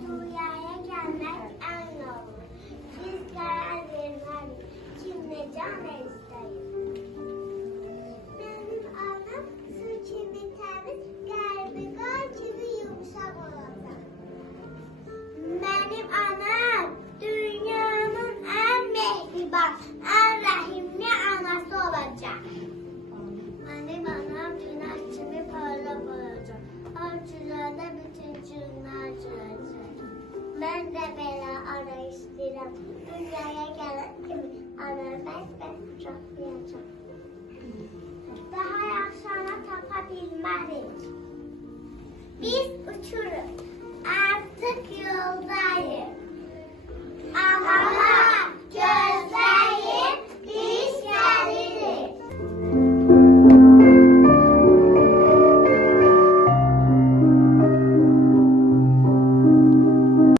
Dünyaya gelmek en olur. Biz karar vermeliyiz. Kim ne can ne isteyiz. Benim anam su kimi temiz, kalbi kal kimi yumuşak olacak. Benim anam dünyanın en mehriban, en rahimli anası olacak. Benim anam güneş kimi parlak olacak. Ortalarda bütün günler sürecek. Ben de böyle ana istedim. Dünyaya gelen kimi ana ben çoklayacağım. Daha yaxşana tapa bilmərik. Biz uçuruz. Artık yoldayız. Ama